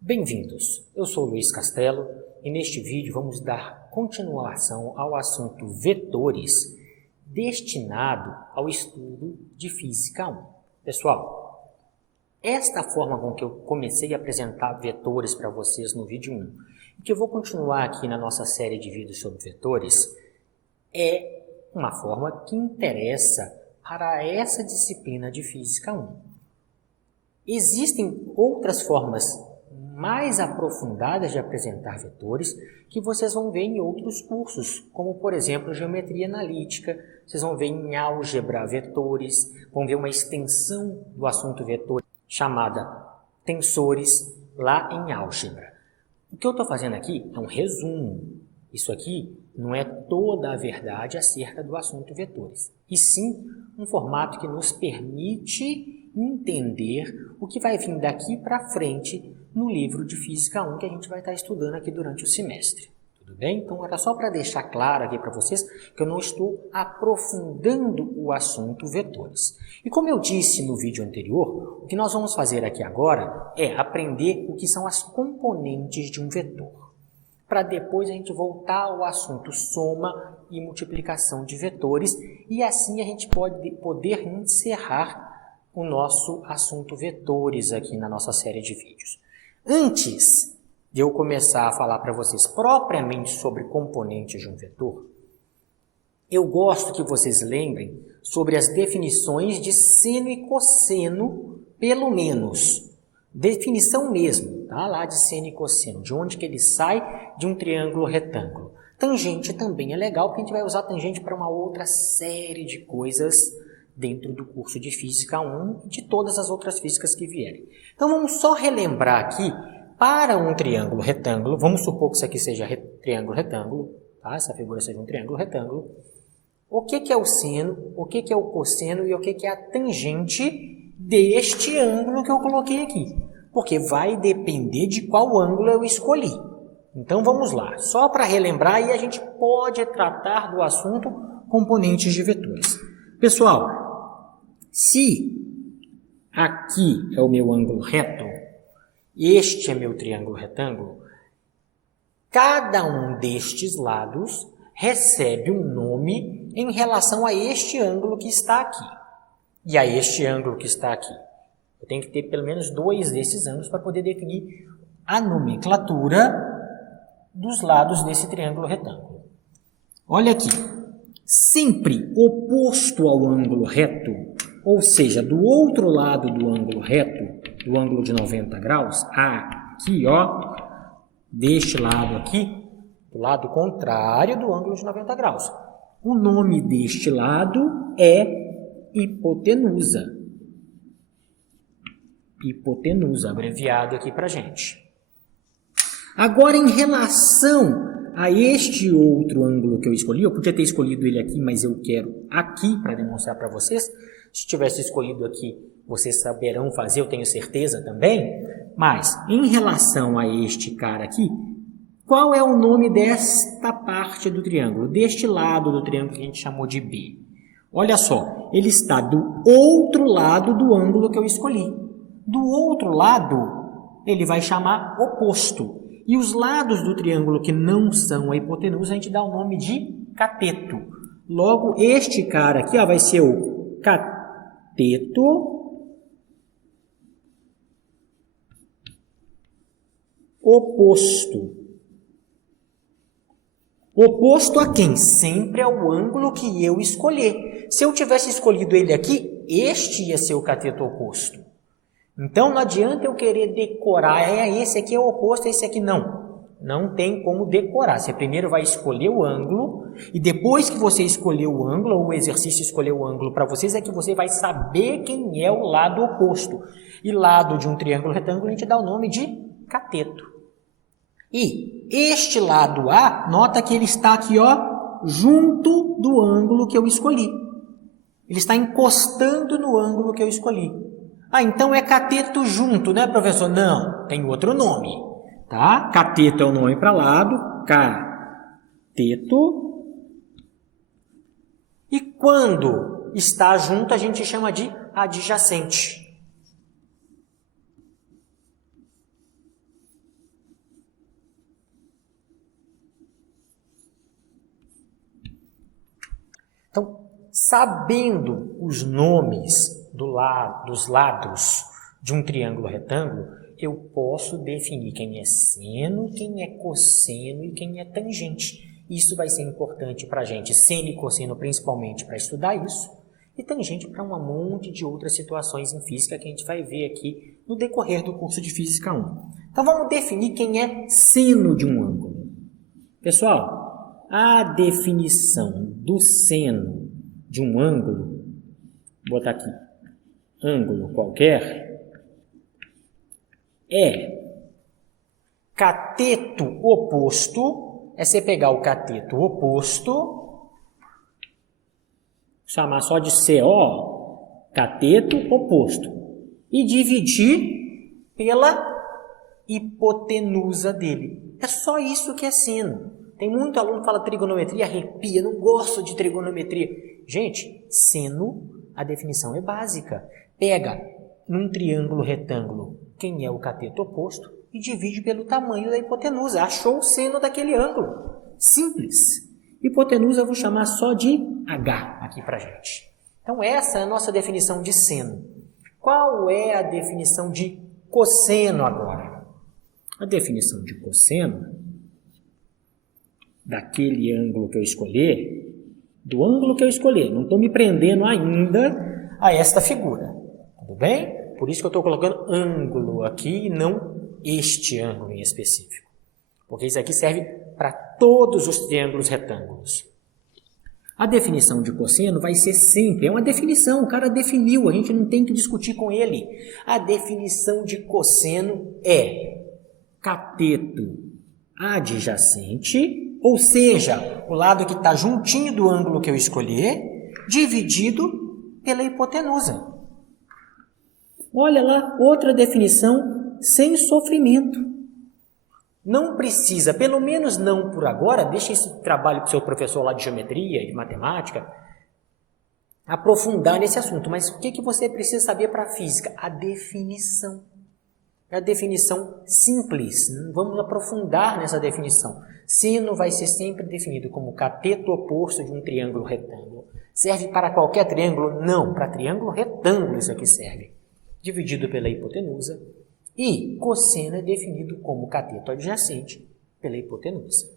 Bem-vindos, eu sou Luiz Castelo e neste vídeo vamos dar continuação ao assunto vetores destinado ao estudo de Física 1. Pessoal, esta forma com que eu comecei a apresentar vetores para vocês no vídeo 1 e que eu vou continuar aqui na nossa série de vídeos sobre vetores é uma forma que interessa para essa disciplina de Física 1. Existem outras formas mais aprofundadas de apresentar vetores que vocês vão ver em outros cursos, como por exemplo geometria analítica, vocês vão ver em álgebra vetores, vão ver uma extensão do assunto vetor chamada tensores lá em álgebra. O que eu estou fazendo aqui é um resumo. Isso aqui não é toda a verdade acerca do assunto vetores, e sim um formato que nos permite entender o que vai vir daqui para frente no livro de Física 1 que a gente vai estar estudando aqui durante o semestre. Tudo bem? Então era só para deixar claro aqui para vocês que eu não estou aprofundando o assunto vetores. E como eu disse no vídeo anterior, o que nós vamos fazer aqui agora é aprender o que são as componentes de um vetor, para depois a gente voltar ao assunto soma e multiplicação de vetores, e assim a gente pode poder encerrar o nosso assunto vetores aqui na nossa série de vídeos. Antes de eu começar a falar para vocês propriamente sobre componentes de um vetor, eu gosto que vocês lembrem sobre as definições de seno e cosseno, pelo menos. Definição mesmo, tá? Lá de seno e cosseno, de onde que ele sai de um triângulo retângulo. Tangente também é legal, porque a gente vai usar tangente para uma outra série de coisas dentro do curso de Física 1 e de todas as outras físicas que vierem. Então vamos só relembrar aqui, para um triângulo retângulo, vamos supor que isso aqui seja triângulo retângulo, tá? Essa figura seja um triângulo retângulo. O que é o seno, o que é o cosseno e o que é a tangente deste ângulo que eu coloquei aqui? Porque vai depender de qual ângulo eu escolhi. Então vamos lá, só para relembrar e a gente pode tratar do assunto componentes de vetores. Pessoal, se aqui é o meu ângulo reto, este é meu triângulo retângulo, cada um destes lados recebe um nome em relação a este ângulo que está aqui e a este ângulo que está aqui. Eu tenho que ter pelo menos dois desses ângulos para poder definir a nomenclatura dos lados desse triângulo retângulo. Olha aqui, sempre oposto ao ângulo reto, ou seja, do outro lado do ângulo reto, do ângulo de 90 graus, aqui, ó, deste lado aqui, do lado contrário do ângulo de 90 graus. O nome deste lado é hipotenusa. Hipotenusa, abreviado aqui pra gente. Agora, em relação a este outro ângulo que eu escolhi, eu podia ter escolhido ele aqui, mas eu quero aqui para demonstrar para vocês. Se tivesse escolhido aqui, vocês saberão fazer, eu tenho certeza também. Mas, em relação a este cara aqui, qual é o nome desta parte do triângulo? Deste lado do triângulo que a gente chamou de B. Olha só, ele está do outro lado do ângulo que eu escolhi. Do outro lado, ele vai chamar oposto. E os lados do triângulo que não são a hipotenusa, a gente dá o nome de cateto. Logo, este cara aqui ó, vai ser o cateto oposto. Oposto a quem? Sempre ao ângulo que eu escolher. Se eu tivesse escolhido ele aqui, este ia ser o cateto oposto. Então, não adianta eu querer decorar, esse aqui é o oposto, esse aqui não. Não tem como decorar. Você primeiro vai escolher o ângulo, e depois que você escolheu o ângulo, ou o exercício escolheu o ângulo para vocês, é que você vai saber quem é o lado oposto. E lado de um triângulo retângulo, a gente dá o nome de cateto. E este lado A, nota que ele está aqui, ó, junto do ângulo que eu escolhi. Ele está encostando no ângulo que eu escolhi. Ah, então é cateto junto, né, professor? Não, tem outro nome, tá? Cateto é o nome para lado, cateto. E quando está junto, a gente chama de adjacente. Então, sabendo os nomes dos lados de um triângulo retângulo, eu posso definir quem é seno, quem é cosseno e quem é tangente. Isso vai ser importante para a gente, seno e cosseno principalmente para estudar isso, e tangente para um monte de outras situações em física que a gente vai ver aqui no decorrer do curso de Física 1. Então vamos definir quem é seno de um ângulo. Pessoal, a definição do seno de um ângulo, vou botar aqui, ângulo qualquer, é cateto oposto, é você pegar o cateto oposto, chamar só de CO, cateto oposto, e dividir pela hipotenusa dele. É só isso que é seno. Tem muito aluno que fala trigonometria, arrepia, não gosto de trigonometria. Gente, seno, a definição é básica. Pega num triângulo retângulo quem é o cateto oposto e divide pelo tamanho da hipotenusa. Achou o seno daquele ângulo. Simples. Hipotenusa eu vou chamar só de H aqui pra gente. Então essa é a nossa definição de seno. Qual é a definição de cosseno agora? A definição de cosseno daquele ângulo que eu escolher, do ângulo que eu escolher. Não estou me prendendo ainda a esta figura. Tudo bem? Por isso que eu estou colocando ângulo aqui e não este ângulo em específico. Porque isso aqui serve para todos os triângulos retângulos. A definição de cosseno vai ser sempre, é uma definição, o cara definiu, a gente não tem que discutir com ele. A definição de cosseno é cateto adjacente, ou seja, o lado que está juntinho do ângulo que eu escolher, dividido pela hipotenusa. Olha lá, outra definição sem sofrimento. Não precisa, pelo menos não por agora, deixa esse trabalho para o seu professor lá de geometria, de matemática, aprofundar nesse assunto. Mas o que você precisa saber para a física? A definição. É a definição simples. Vamos aprofundar nessa definição. Seno vai ser sempre definido como cateto oposto de um triângulo retângulo. Serve para qualquer triângulo? Não, para triângulo retângulo isso aqui serve. Dividido pela hipotenusa. E cosseno é definido como cateto adjacente pela hipotenusa.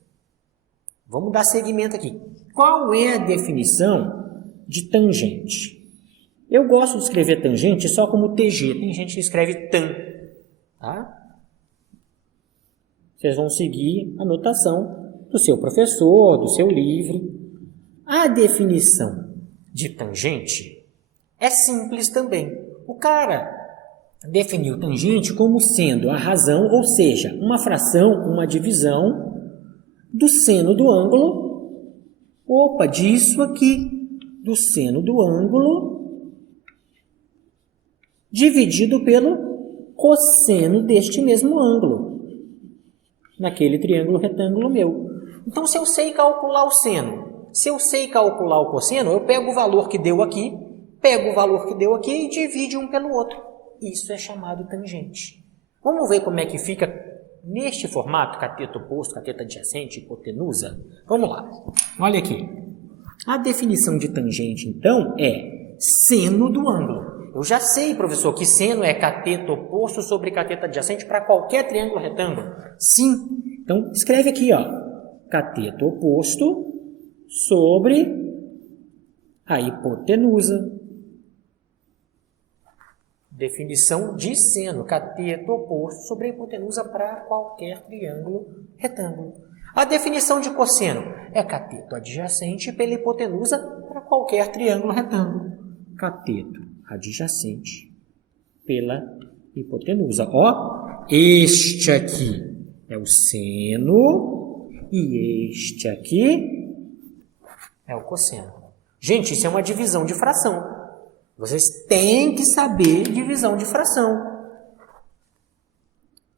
Vamos dar seguimento aqui. Qual é a definição de tangente? Eu gosto de escrever tangente só como TG. Tem gente que escreve tan. Tá? Vocês vão seguir a notação do seu professor, do seu livro. A definição de tangente é simples também. O cara definiu tangente como sendo a razão, ou seja, uma fração, uma divisão do seno do ângulo, disso aqui, do seno do ângulo, dividido pelo cosseno deste mesmo ângulo, naquele triângulo retângulo meu. Então, se eu sei calcular o seno, se eu sei calcular o cosseno, eu pego o valor que deu aqui, e divido um pelo outro. Isso é chamado tangente. Vamos ver como é que fica neste formato, cateto oposto, cateto adjacente, hipotenusa? Vamos lá. Olha aqui. A definição de tangente, então, é seno do ângulo. Eu já sei, professor, que seno é cateto oposto sobre cateto adjacente para qualquer triângulo retângulo. Sim. Então, escreve aqui, ó. Cateto oposto sobre a hipotenusa. Definição de seno, cateto oposto sobre a hipotenusa para qualquer triângulo retângulo. A definição de cosseno é cateto adjacente pela hipotenusa para qualquer triângulo retângulo. Cateto adjacente pela hipotenusa. Ó, este aqui é o seno e este aqui é o cosseno. Gente, isso é uma divisão de fração. Vocês têm que saber divisão de fração.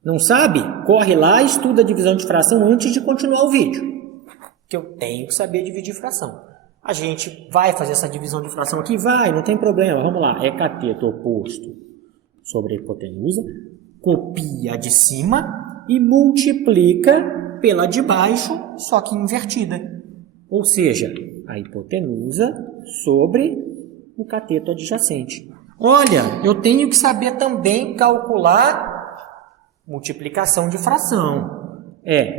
Não sabe? Corre lá e estuda a divisão de fração antes de continuar o vídeo. Que eu tenho que saber dividir fração. A gente vai fazer essa divisão de fração aqui? Vai, não tem problema. Vamos lá. É cateto oposto sobre a hipotenusa. Copia a de cima e multiplica pela de baixo, só que invertida. Ou seja, A hipotenusa sobre o cateto adjacente. Olha, eu tenho que saber também calcular multiplicação de fração.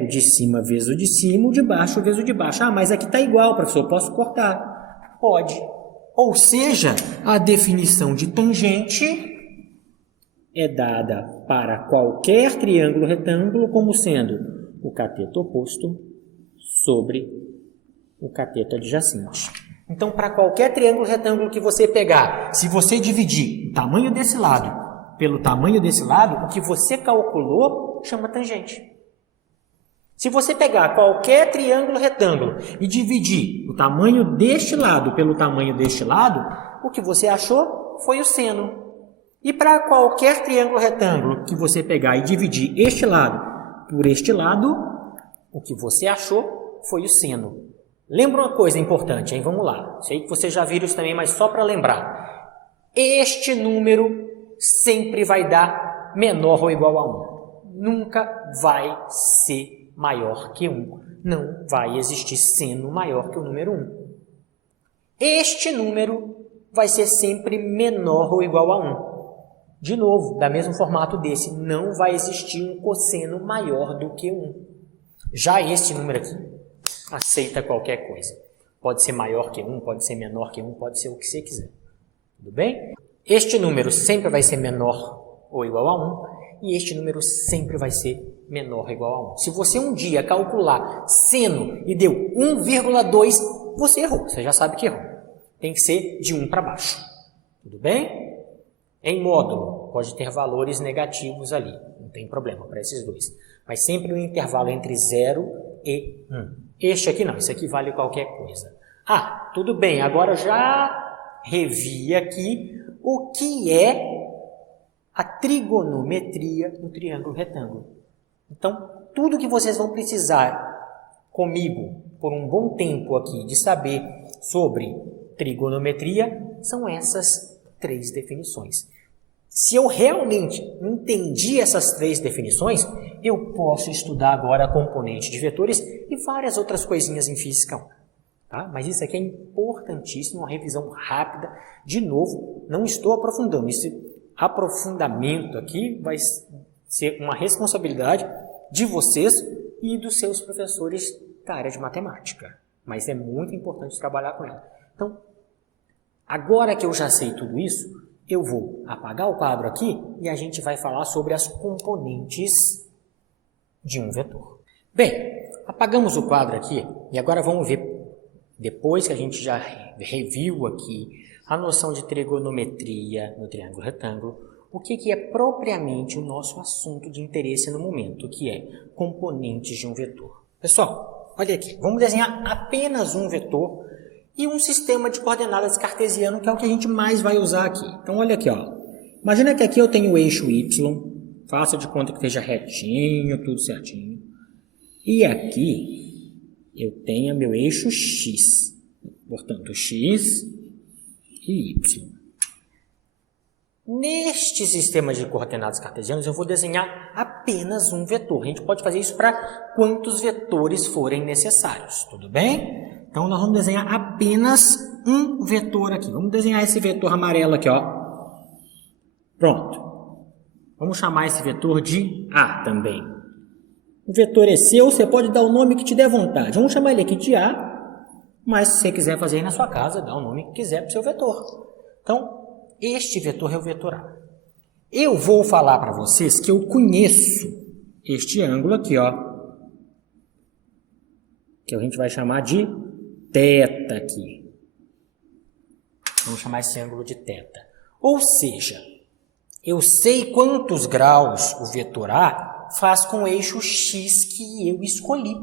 O de cima vezes o de cima, o de baixo vezes o de baixo. Ah, mas aqui está igual, professor, posso cortar? Pode. Ou seja, a definição de tangente é dada para qualquer triângulo retângulo como sendo o cateto oposto sobre o cateto adjacente. Então, para qualquer triângulo retângulo que você pegar, se você dividir o tamanho desse lado pelo tamanho desse lado, o que você calculou chama tangente. Se você pegar qualquer triângulo retângulo e dividir o tamanho deste lado pelo tamanho deste lado, o que você achou foi o seno. E para qualquer triângulo retângulo que você pegar e dividir este lado por este lado, o que você achou foi o seno. Lembra uma coisa importante, hein? Vamos lá. Sei que vocês já viram isso também, mas só para lembrar. Este número sempre vai dar menor ou igual a 1. Nunca vai ser maior que 1. Não vai existir seno maior que o número 1. Este número vai ser sempre menor ou igual a 1. De novo, da mesmo formato desse, não vai existir um cosseno maior do que 1. Já este número aqui aceita qualquer coisa. Pode ser maior que 1, pode ser menor que 1, pode ser o que você quiser. Tudo bem? Este número sempre vai ser menor ou igual a 1 e este número sempre vai ser menor ou igual a 1. Se você um dia calcular seno e deu 1,2, você errou. Você já sabe que errou. Tem que ser de 1 para baixo. Tudo bem? Em módulo, pode ter valores negativos ali. Não tem problema para esses dois. Mas sempre no intervalo entre 0 e 1. Este aqui não. Isso aqui vale qualquer coisa. Ah, tudo bem. Agora eu já revi aqui o que é a trigonometria no triângulo retângulo. Então, tudo que vocês vão precisar comigo por um bom tempo aqui de saber sobre trigonometria são essas 3 definições. Se eu realmente entendi essas 3 definições, eu posso estudar agora a componente de vetores e várias outras coisinhas em física. Tá? Mas isso aqui é importantíssimo, uma revisão rápida. De novo, não estou aprofundando. Esse aprofundamento aqui vai ser uma responsabilidade de vocês e dos seus professores da área de matemática. Mas é muito importante trabalhar com ela. Então, agora que eu já sei tudo isso, eu vou apagar o quadro aqui e a gente vai falar sobre as componentes de um vetor. Bem, apagamos o quadro aqui e agora vamos ver, depois que a gente já reviu aqui a noção de trigonometria no triângulo retângulo, o que é propriamente o nosso assunto de interesse no momento, que é componentes de um vetor. Pessoal, olha aqui, vamos desenhar apenas um vetor e um sistema de coordenadas cartesiano, que é o que a gente mais vai usar aqui. Então, olha aqui, ó. Imagina que aqui eu tenho o eixo Y, faça de conta que esteja retinho, tudo certinho. E aqui eu tenho meu eixo X, portanto, X e Y. Neste sistema de coordenadas cartesianas, eu vou desenhar apenas um vetor. A gente pode fazer isso para quantos vetores forem necessários, tudo bem? Então, nós vamos desenhar apenas um vetor aqui. Vamos desenhar esse vetor amarelo aqui, ó. Pronto. Vamos chamar esse vetor de A também. O vetor é seu, você pode dar o nome que te der vontade. Vamos chamar ele aqui de A, mas se você quiser fazer aí na sua casa, dá o nome que quiser para o seu vetor. Então, este vetor é o vetor A. Eu vou falar para vocês que eu conheço este ângulo aqui, ó, que a gente vai chamar de θ aqui. Vamos chamar esse ângulo de θ. Ou seja, eu sei quantos graus o vetor A faz com o eixo X que eu escolhi.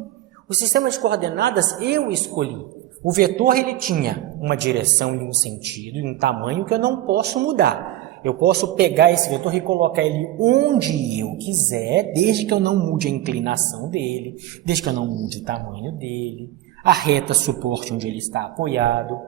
O sistema de coordenadas eu escolhi. O vetor ele tinha uma direção e um sentido e um tamanho que eu não posso mudar. Eu posso pegar esse vetor e colocar ele onde eu quiser, desde que eu não mude a inclinação dele, desde que eu não mude o tamanho dele, a reta suporte onde ele está apoiado,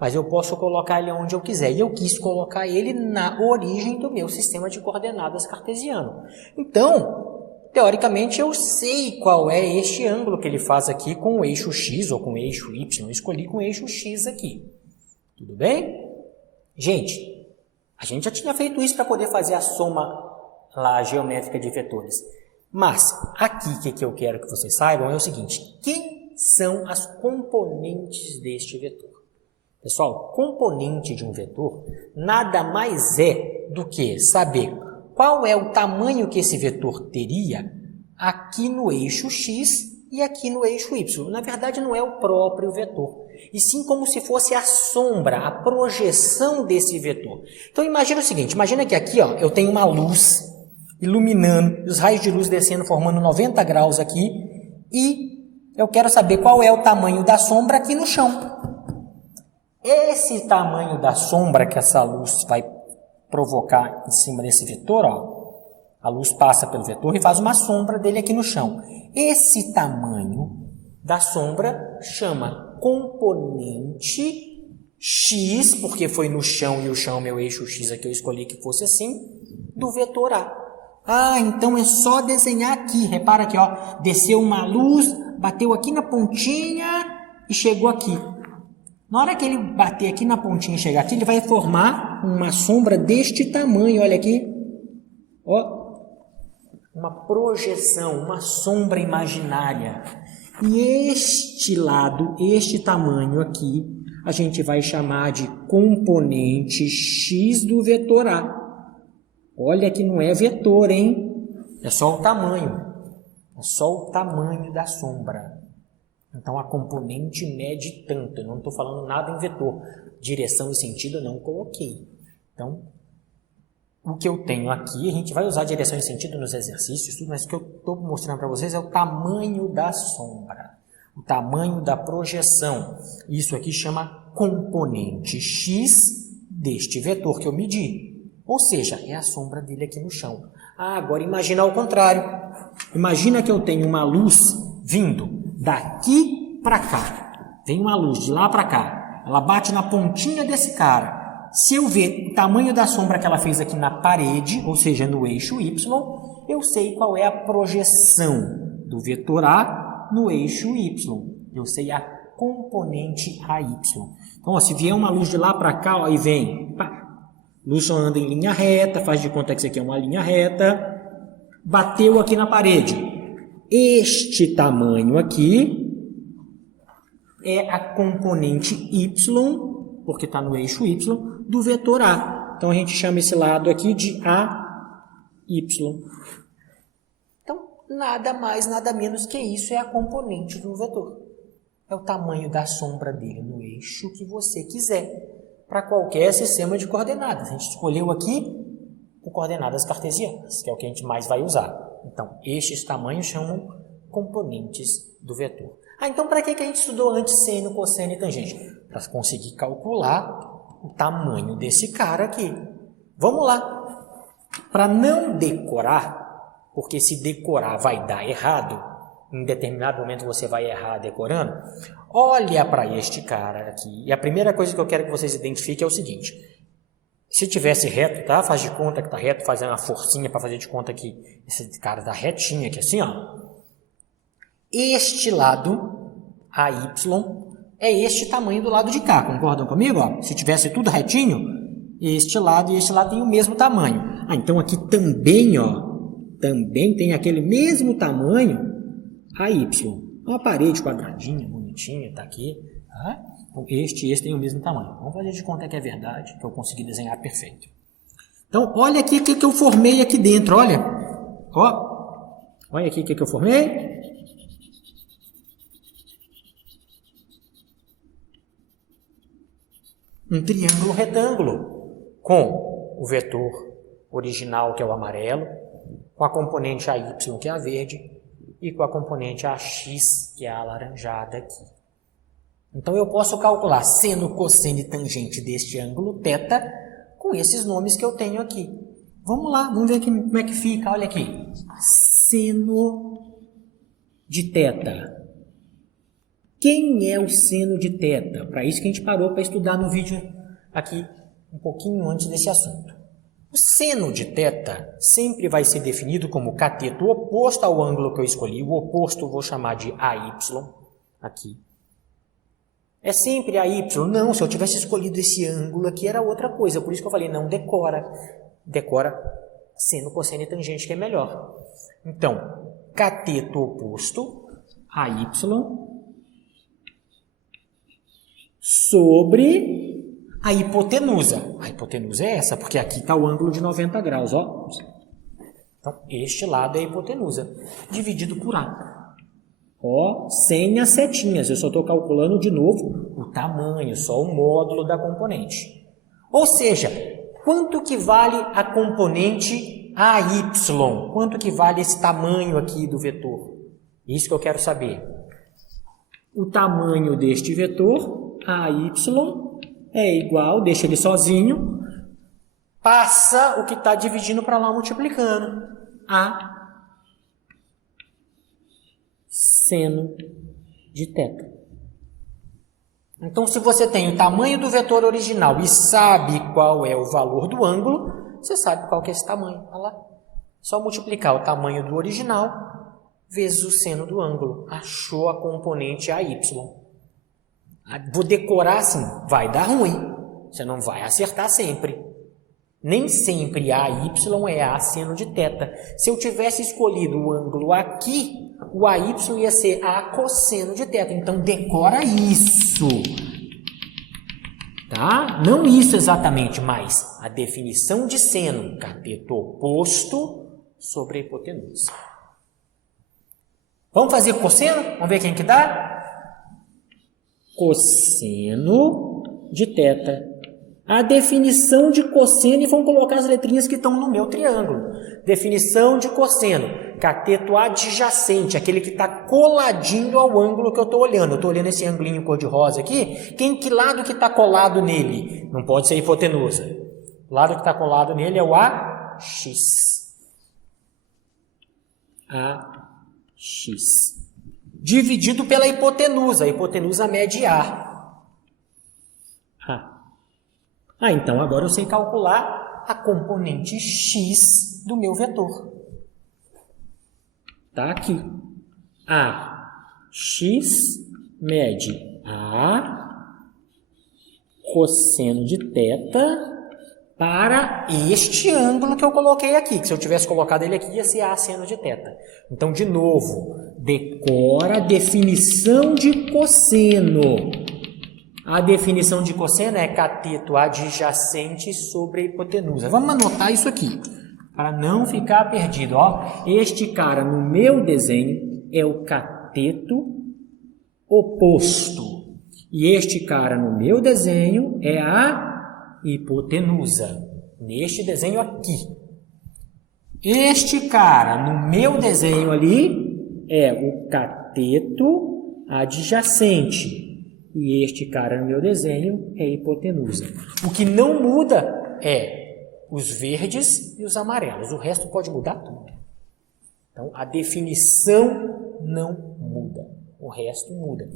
mas eu posso colocar ele onde eu quiser. E eu quis colocar ele na origem do meu sistema de coordenadas cartesiano. Então, teoricamente, eu sei qual é este ângulo que ele faz aqui com o eixo x ou com o eixo y. Eu escolhi com o eixo x aqui. Tudo bem? Gente, a gente já tinha feito isso para poder fazer a soma lá geométrica de vetores. Mas, aqui, o que eu quero que vocês saibam é o seguinte: quem são as componentes deste vetor? Pessoal, componente de um vetor nada mais é do que saber qual é o tamanho que esse vetor teria aqui no eixo x e aqui no eixo y. Na verdade, não é o próprio vetor, e sim como se fosse a sombra, a projeção desse vetor. Então, imagina o seguinte, imagina que aqui ó, eu tenho uma luz iluminando, os raios de luz descendo, formando 90 graus aqui, e eu quero saber qual é o tamanho da sombra aqui no chão. Esse tamanho da sombra que essa luz vai provocar em cima desse vetor, ó, a luz passa pelo vetor e faz uma sombra dele aqui no chão. Esse tamanho da sombra chama componente x, porque foi no chão e o chão, meu eixo x aqui, eu escolhi que fosse assim, do vetor A. Ah, então é só desenhar aqui. Repara aqui, ó, desceu uma luz, bateu aqui na pontinha e chegou aqui. Na hora que ele bater aqui na pontinha e chegar aqui, ele vai formar uma sombra deste tamanho, olha aqui. Ó, uma projeção, uma sombra imaginária. E este lado, este tamanho aqui, a gente vai chamar de componente x do vetor A. Olha que não é vetor, hein? É só o tamanho. É só o tamanho da sombra. Então, a componente mede tanto. Eu não estou falando nada em vetor. Direção e sentido eu não coloquei. Então, o que eu tenho aqui, a gente vai usar direção e sentido nos exercícios, tudo, mas o que eu estou mostrando para vocês é o tamanho da sombra. O tamanho da projeção. Isso aqui chama componente x deste vetor que eu medi. Ou seja, é a sombra dele aqui no chão. Ah, agora imagina ao contrário. Imagina que eu tenho uma luz vindo daqui para cá. Vem uma luz de lá para cá. Ela bate na pontinha desse cara. Se eu ver o tamanho da sombra que ela fez aqui na parede, ou seja, no eixo y, eu sei qual é a projeção do vetor A no eixo y. Eu sei a componente AY. Então, ó, se vier uma luz de lá para cá, ó, e vem... Luz só anda em linha reta, faz de conta que isso aqui é uma linha reta. Bateu aqui na parede. Este tamanho aqui é a componente y, porque está no eixo y, do vetor A. Então, a gente chama esse lado aqui de AY. Então, nada mais, nada menos que isso é a componente do vetor. É o tamanho da sombra dele no eixo que você quiser, para qualquer sistema de coordenadas. A gente escolheu aqui o coordenadas cartesianas, que é o que a gente mais vai usar. Então, estes tamanhos chamam componentes do vetor. Ah, então para que a gente estudou antes seno, cosseno e tangente? Para conseguir calcular o tamanho desse cara aqui. Vamos lá. Para não decorar, porque se decorar vai dar errado, em determinado momento você vai errar decorando, olha para este cara aqui. E a primeira coisa que eu quero que vocês identifiquem é o seguinte. Se tivesse reto, tá? Faz de conta que está reto, faz uma forcinha para fazer de conta que esse cara está retinho aqui, assim, ó. Este lado, AY, é este tamanho do lado de cá. Concordam comigo? Ó? Se tivesse tudo retinho, este lado e este lado tem o mesmo tamanho. Ah, então aqui também, ó, também tem aquele mesmo tamanho AY. Uma parede quadradinha, bonitinha, tá aqui. Tá? Então, este e este tem o mesmo tamanho. Vamos fazer de conta que é verdade, que eu consegui desenhar perfeito. Então, olha aqui o que eu formei aqui dentro, olha. Ó, olha aqui o que eu formei. Um triângulo retângulo com o vetor original, que é o amarelo, com a componente AY, que é a verde, e com a componente AX, que é a alaranjada aqui. Então, eu posso calcular seno, cosseno e tangente deste ângulo θ com esses nomes que eu tenho aqui. Vamos lá, vamos ver aqui como é que fica. Olha aqui. Seno de θ. Quem é o seno de θ? Para isso que a gente parou para estudar no vídeo aqui, um pouquinho antes desse assunto. O seno de θ sempre vai ser definido como cateto oposto ao ângulo que eu escolhi. O oposto eu vou chamar de AY, aqui. É sempre AY? Não, se eu tivesse escolhido esse ângulo aqui era outra coisa. Por isso que eu falei, não decora. Decora seno, cosseno e tangente, que é melhor. Então, cateto oposto, AY, sobre a hipotenusa. A hipotenusa é essa, porque aqui está o ângulo de 90 graus, ó. Então, este lado é a hipotenusa, dividido por A. Ó, sem as setinhas, eu só estou calculando de novo o tamanho, só o módulo da componente. Ou seja, quanto que vale a componente AY? Quanto que vale esse tamanho aqui do vetor? Isso que eu quero saber. O tamanho deste vetor, AY, é igual, deixa ele sozinho, passa o que está dividindo para lá multiplicando. A seno de θ. Então, se você tem o tamanho do vetor original e sabe qual é o valor do ângulo, você sabe qual que é esse tamanho. Olha lá. Só multiplicar o tamanho do original vezes o seno do ângulo. Achou a componente AY. Vou decorar assim, vai dar ruim. Você não vai acertar sempre. Nem sempre AY é A seno de θ. Se eu tivesse escolhido o ângulo aqui, o AY ia ser A cosseno de θ. Então, decora isso. Tá? Não isso exatamente, mas a definição de seno, cateto oposto sobre a hipotenusa. Vamos fazer cosseno? Vamos ver quem que dá? Cosseno de θ. A definição de cosseno, e vamos colocar as letrinhas que estão no meu triângulo. Definição de cosseno, cateto adjacente, aquele que está coladinho ao ângulo que eu estou olhando. Eu estou olhando esse ângulinho cor-de-rosa aqui. Que lado que está colado nele? Não pode ser a hipotenusa. O lado que está colado nele é o AX. AX. Dividido pela hipotenusa. A hipotenusa mede A. Então agora eu sei calcular a componente x do meu vetor. Está aqui. AX mede A cosseno de θ para este ângulo que eu coloquei aqui. Que se eu tivesse colocado ele aqui, ia ser A seno de θ. Então, de novo, decora a definição de cosseno. A definição de cosseno é cateto adjacente sobre a hipotenusa. Vamos anotar isso aqui, para não ficar perdido. Ó, este cara no meu desenho é o cateto oposto. E este cara no meu desenho é a hipotenusa. Neste desenho aqui. Este cara no meu desenho ali é o cateto adjacente. E este cara no meu desenho é a hipotenusa. O que não muda é os verdes e os amarelos. O resto pode mudar tudo. Então, a definição não muda. O resto muda.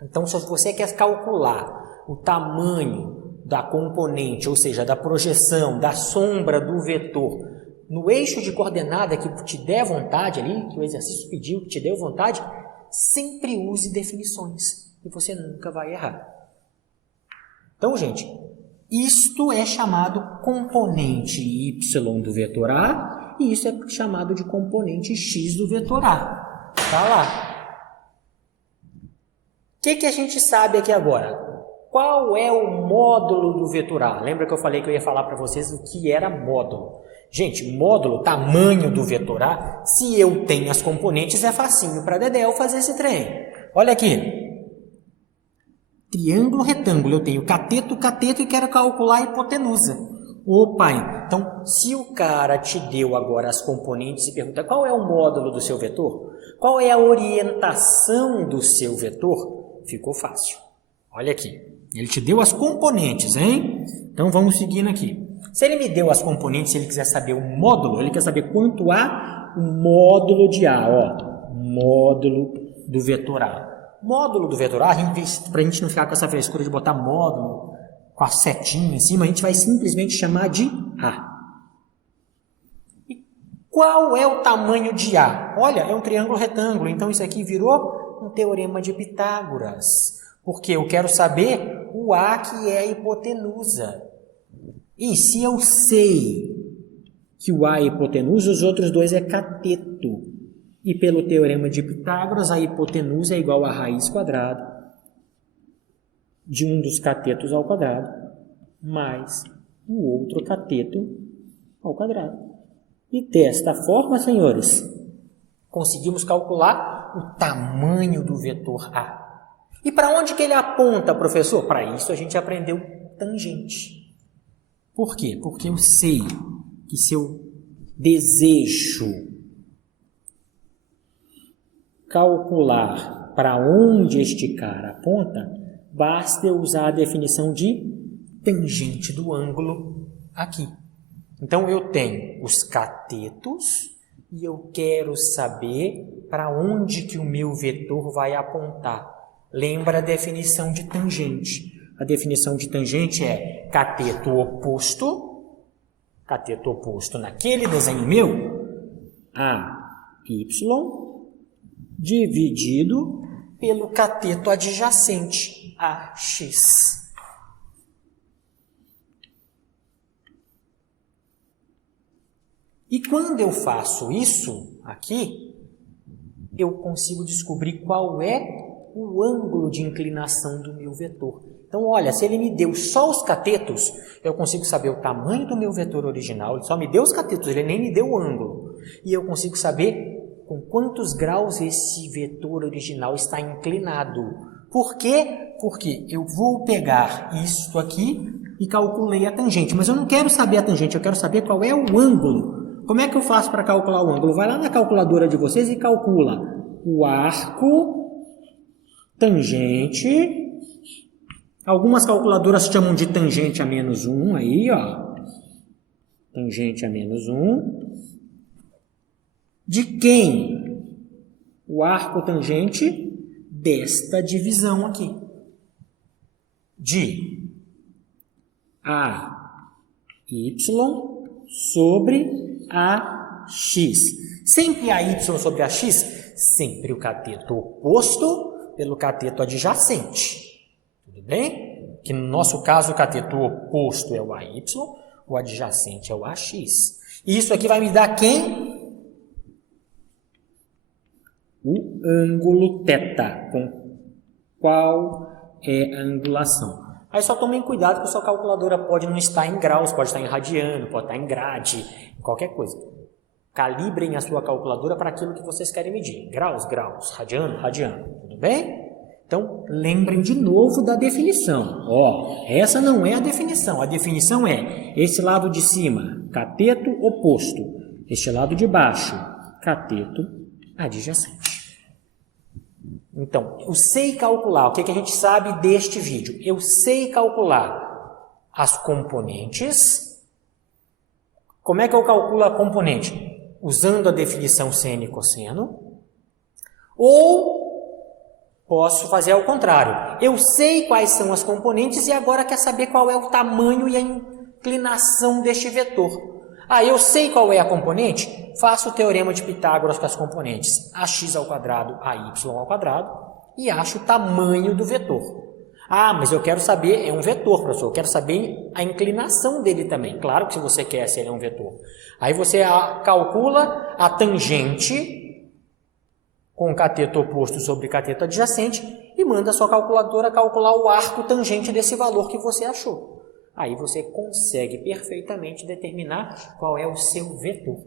Então, se você quer calcular o tamanho da componente, ou seja, da projeção, da sombra do vetor, no eixo de coordenada que te der vontade ali, que o exercício pediu, que te deu vontade, sempre use definições. E você nunca vai errar. Então, gente, isto é chamado componente y do vetor A e isso é chamado de componente x do vetor A. Tá lá. O que a gente sabe aqui agora? Qual é o módulo do vetor A? Lembra que eu falei que eu ia falar para vocês o que era módulo? Gente, módulo, tamanho do vetor A, se eu tenho as componentes, é facinho para Dedéu fazer esse trem. Olha aqui. Triângulo, retângulo, eu tenho cateto, cateto e quero calcular a hipotenusa. Opa, então se o cara te deu agora as componentes e pergunta qual é o módulo do seu vetor, qual é a orientação do seu vetor, ficou fácil. Olha aqui, ele te deu as componentes, hein? Então vamos seguindo aqui. Se ele me deu as componentes, se ele quiser saber o módulo, ele quer saber quanto há o módulo de A, ó, módulo do vetor A. Módulo do vetor A, para a gente não ficar com essa frescura de botar módulo com a setinha em cima, a gente vai simplesmente chamar de A. Qual é o tamanho de A? Olha, é um triângulo retângulo, então isso aqui virou um teorema de Pitágoras. Porque eu quero saber o A, que é a hipotenusa. E se eu sei que o A é hipotenusa, os outros dois é cateto. E pelo teorema de Pitágoras, a hipotenusa é igual a raiz quadrada de um dos catetos ao quadrado, mais o outro cateto ao quadrado. E desta forma, senhores, conseguimos calcular o tamanho do vetor A. E para onde que ele aponta, professor? Para isso a gente aprendeu tangente. Por quê? Porque eu sei que se eu desejo calcular para onde esticar a ponta, basta eu usar a definição de tangente do ângulo aqui. Então, eu tenho os catetos e eu quero saber para onde que o meu vetor vai apontar. Lembra a definição de tangente. A definição de tangente é cateto oposto naquele desenho meu, AY dividido pelo cateto adjacente, AX. E quando eu faço isso aqui, eu consigo descobrir qual é o ângulo de inclinação do meu vetor. Então, olha, se ele me deu só os catetos, eu consigo saber o tamanho do meu vetor original. Ele só me deu os catetos, ele nem me deu o ângulo. E eu consigo saber com quantos graus esse vetor original está inclinado. Por quê? Porque eu vou pegar isso aqui e calculei a tangente. Mas eu não quero saber a tangente, eu quero saber qual é o ângulo. Como é que eu faço para calcular o ângulo? Vai lá na calculadora de vocês e calcula o arco, tangente. Algumas calculadoras chamam de tangente a menos 1, aí, ó. Tangente a menos 1. De quem? O arco tangente desta divisão aqui. De AY sobre AX. Sempre AY sobre AX, sempre o cateto oposto pelo cateto adjacente. Tudo bem? Que no nosso caso o cateto oposto é o AY, o adjacente é o AX. E isso aqui vai me dar quem? O ângulo θ. Com qual é a angulação? Aí só tomem cuidado que a sua calculadora pode não estar em graus, pode estar em radiano, pode estar em grade, qualquer coisa. Calibrem a sua calculadora para aquilo que vocês querem medir. Graus, graus, radiano, radiano. Tudo bem? Então, lembrem de novo da definição. Ó, essa não é a definição. A definição é esse lado de cima, cateto oposto. Este lado de baixo, cateto adjacente. Então, eu sei calcular, o que a gente sabe deste vídeo? Eu sei calcular as componentes. Como é que eu calculo a componente? Usando a definição seno e cosseno. Ou posso fazer ao contrário. Eu sei quais são as componentes e agora quer saber qual é o tamanho e a inclinação deste vetor. Eu sei qual é a componente? Faço o teorema de Pitágoras com as componentes ax ao quadrado, ay ao quadrado e acho o tamanho do vetor. Mas eu quero saber, é um vetor, professor, eu quero saber a inclinação dele também. Claro que se você quer, se ele é um vetor. Aí você calcula a tangente com o cateto oposto sobre cateto adjacente e manda a sua calculadora calcular o arco tangente desse valor que você achou. Aí você consegue perfeitamente determinar qual é o seu vetor.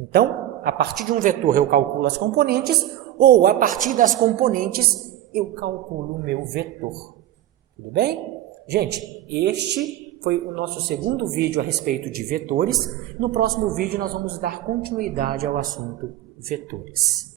Então, a partir de um vetor eu calculo as componentes, ou a partir das componentes eu calculo o meu vetor. Tudo bem? Gente, este foi o nosso segundo vídeo a respeito de vetores. No próximo vídeo nós vamos dar continuidade ao assunto vetores.